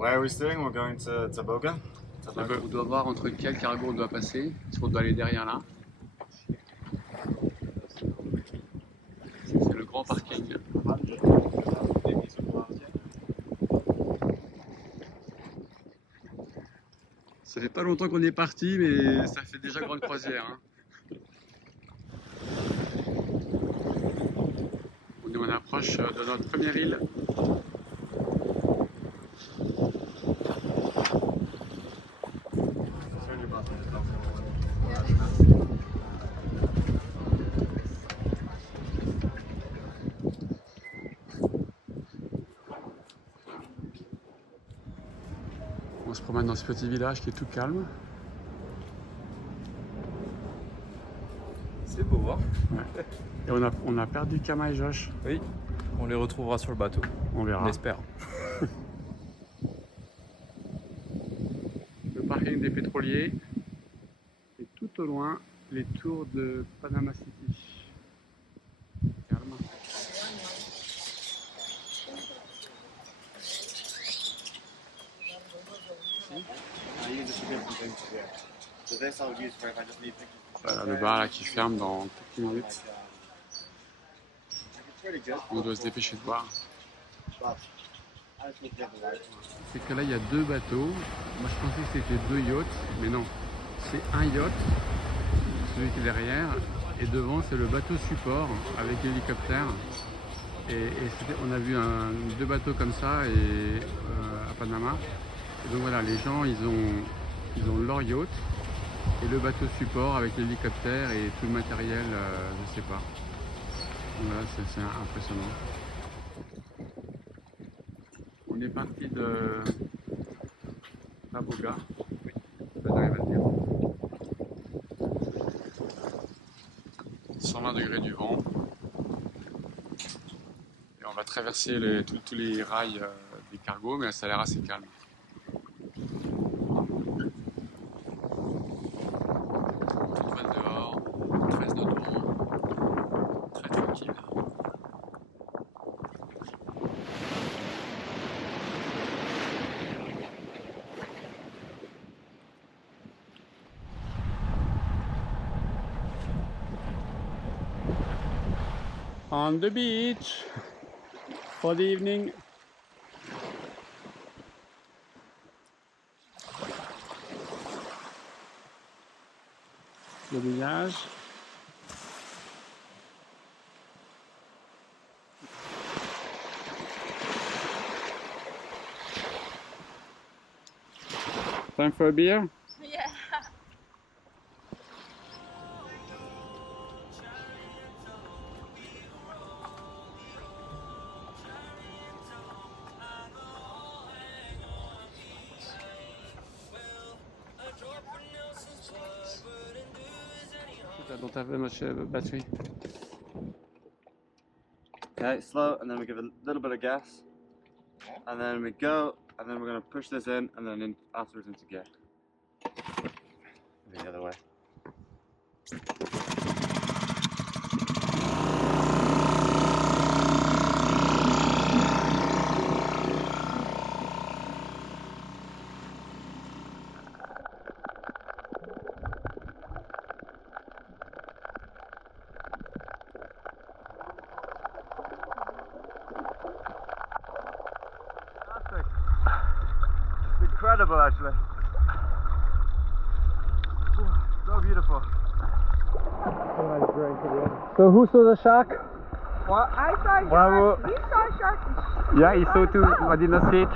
Where are we staying? We're going to Taboga. On doit voir entre quel cargo on doit passer, parce qu'on doit aller derrière là. C'est le grand parking. Ça fait pas longtemps qu'on est parti, mais ça fait déjà grande croisière. Hein. On approche de notre première île. On se promène dans ce petit village qui est tout calme. C'est beau, hein? Ouais. Et on a perdu Kama et Josh. Oui, on les retrouvera sur le bateau. On verra. On espère. Le parking des pétroliers. Et tout au loin, les tours de Panama City. Calme. Voilà le bar là qui ferme dans quelques minutes. On doit se dépêcher de boire. C'est que là il y a deux bateaux. Moi je pensais que c'était deux yachts, mais non. C'est un yacht, celui qui est derrière, et devant c'est le bateau support avec l'hélicoptère. Et on a vu deux bateaux comme ça à Panama. Et donc voilà, les gens ils ont leur yacht et le bateau support avec l'hélicoptère et tout le matériel, je sais pas. Voilà, c'est impressionnant. On est parti de Taboga. J'arrive à le dire. 120 degrés du vent. Et on va traverser tous les rails des cargos, mais ça a l'air assez calme. Dehors, 13 nœuds de vent, très tranquille. On the beach for the evening. Le village. Time for a beer? Yeah. I don't have much battery. Okay, slow, and then we give a little bit of gas, and then we go, and then we're gonna push this in, and then afterwards into gear. The other way. Incredible, actually. So beautiful. So who saw the shark? What? I saw a Bravo. shark. You saw a shark. Yeah, he saw too. I did not see it.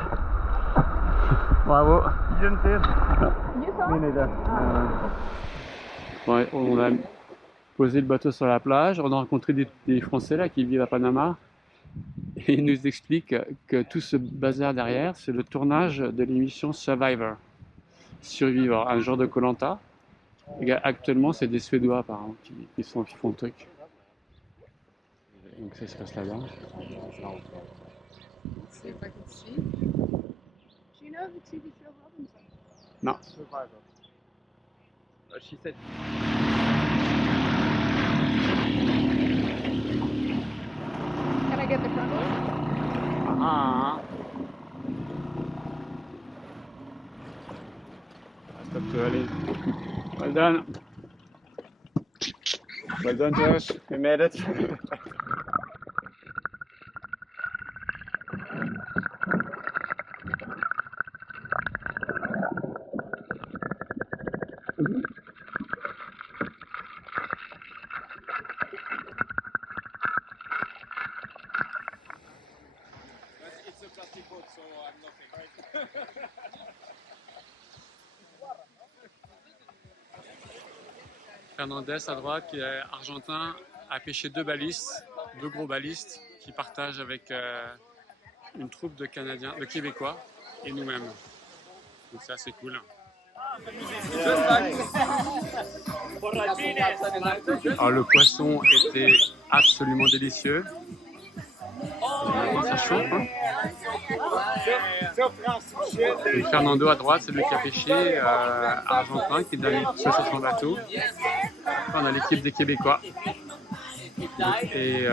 Bravo. You didn't see it? You saw Me it? neither. Ouais, on a posé le bateau sur la plage. On a rencontré des Français là qui vivent à Panama. Et ils nous expliquent que tout ce bazar derrière, c'est le tournage de l'émission Survivor. Survivor, un genre de Koh-Lanta. Actuellement, c'est des Suédois apparemment qui font le truc. Donc ça se passe là-bas. Let's see if I can see. Do you know the TV show Robinson? Non. Survivor. She said. Can I get the front one? Ah. Valide. Well done. Well done, Josh. We made it. Fernandez à droite, qui est argentin, a pêché deux balistes, deux gros balistes, qui partagent avec une troupe de Canadiens, de Québécois et nous-mêmes. Donc c'est assez cool. Alors le poisson était absolument délicieux. Ça chauffe, hein. Et Fernando à droite, c'est lui qui a pêché, argentin, qui est dans sur son bateau. On a l'équipe des Québécois. Et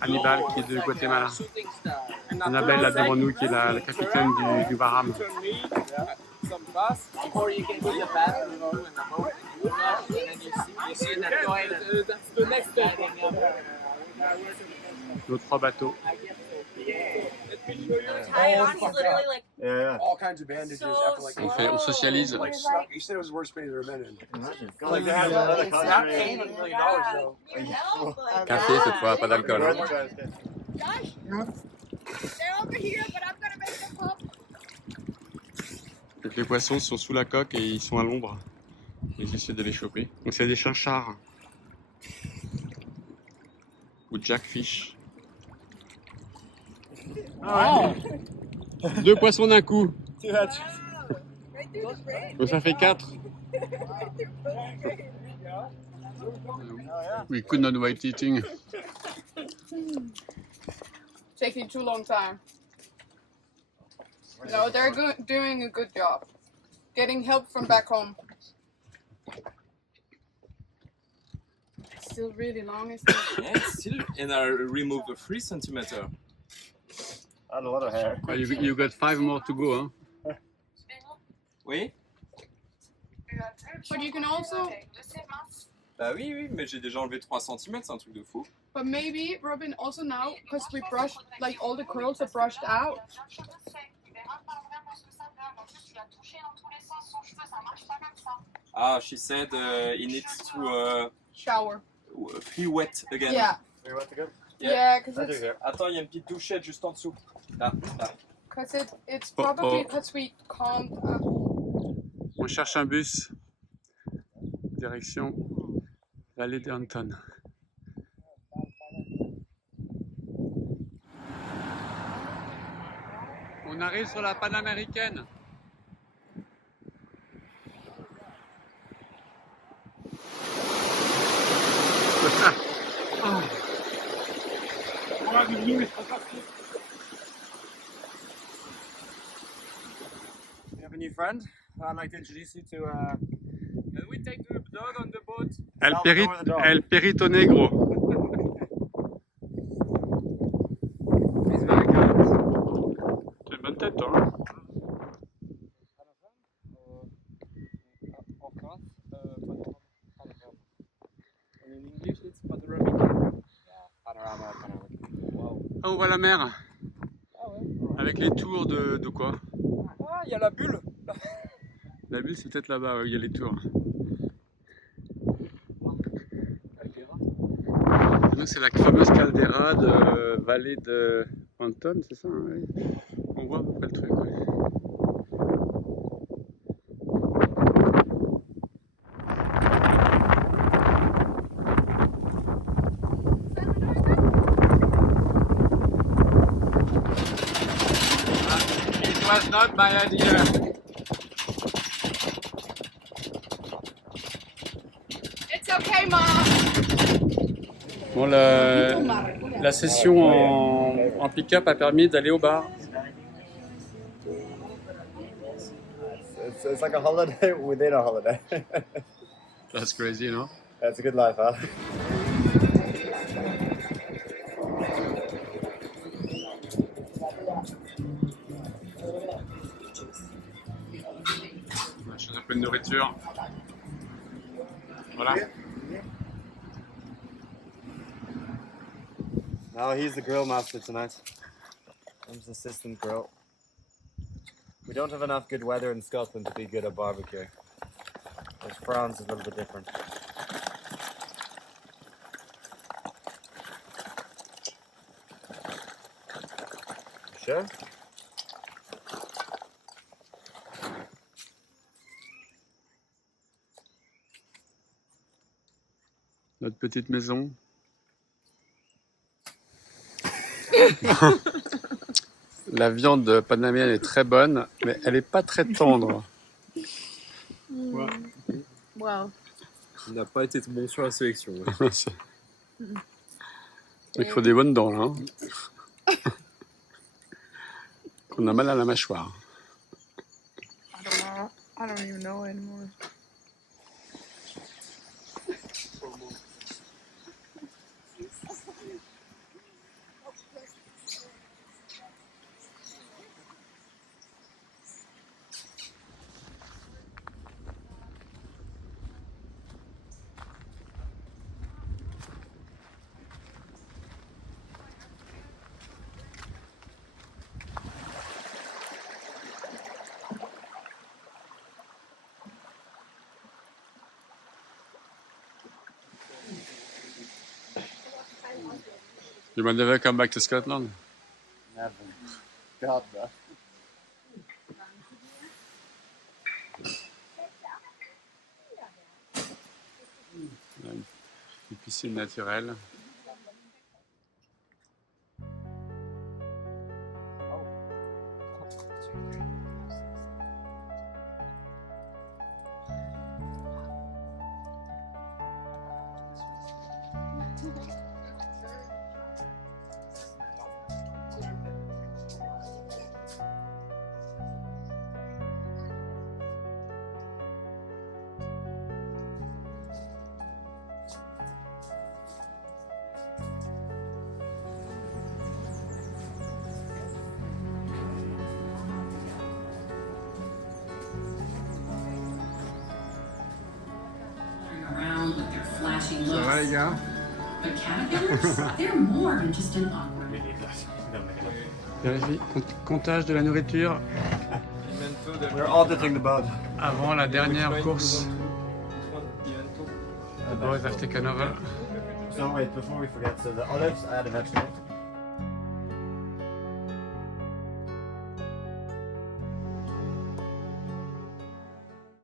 Hannibal qui est de Guatemala. Annabelle là devant nous qui est la capitaine du Baham. Nos trois bateaux. Yeah. All kinds of bandages after like On socialise. like stuck. He said it was the worst pain he's ever been in. Imagine. Like they had Another not country. paying $1 million though. Café cette fois, pas d'alcool. Hein. Josh, they're over here, but I'm gonna make them pop. Donc les poissons sont sous la coque et ils sont à l'ombre. Ils essaient de les choper. Donc c'est des chinchards. Ou jackfish. Deux poissons d'un coup. Right through the brain. Donc ça fait 4. We could not wait eating. Taking too long time. No, they're doing a good job. Getting help from back home. It's still really long, isn't it? Yeah, still, and I removed the 3 centimeter. And a lot of hair. Well, you got 5 more to go, hein? Oui? But you can also, Bah oui, oui, mais j'ai déjà enlevé 3 cm, c'est un truc de fou. but maybe, Robin, also now, because we brushed, like all the curls are brushed out. Ah, she said he needs to Shower. feel wet again. Yeah. We want to go? Yeah, because I do it's, here. Attends, il y a une petite douchette juste en dessous. Là, là. it's Oh, probably oh. because we can't. On cherche un bus. Direction Vallée d'Anton. On arrive sur la Panaméricaine. We have a new friend. I'd like to introduce you to. Can we take the dog on the boat? El Perito Negro. C'est une bonne tête, hein? En France, in English, it's panoramic. Ah, on voit la mer. Avec les tours de quoi? Ah, il y a la bulle. La bulle, c'est peut-être là-bas, où il y a les tours. Nous, c'est la fameuse caldeira de Vallée de Anton, c'est ça, hein, oui. On voit à peu près le truc. Oui. It was not my idea. It's okay, Mom. Bon, la session en pick-up a permis d'aller au bar. It's like a holiday within a holiday. That's crazy, no? That's a good life, huh? peu de nourriture. Voilà. Now he's the grill master tonight. I'm his assistant grill. We don't have enough good weather in Scotland to be good at barbecue. But France is a little bit different. Sure? Notre petite maison. La viande panaméenne est très bonne, mais elle n'est pas très tendre. Wow. On n'a pas été bon sur la sélection. Il faut des bonnes dents, là. Hein. On a mal à la mâchoire. I don't even know anymore. You will never come back to Scotland? Never. God, no. Une piscine naturelle. Around with their flashy Ça va les looks. gars? But caterpillars, they're more than just an onward. Vérifie, comptage de la nourriture We're auditing the boat. avant la dernière course de Boris After Canova. So wait, before we forget, so the olives, add an extra.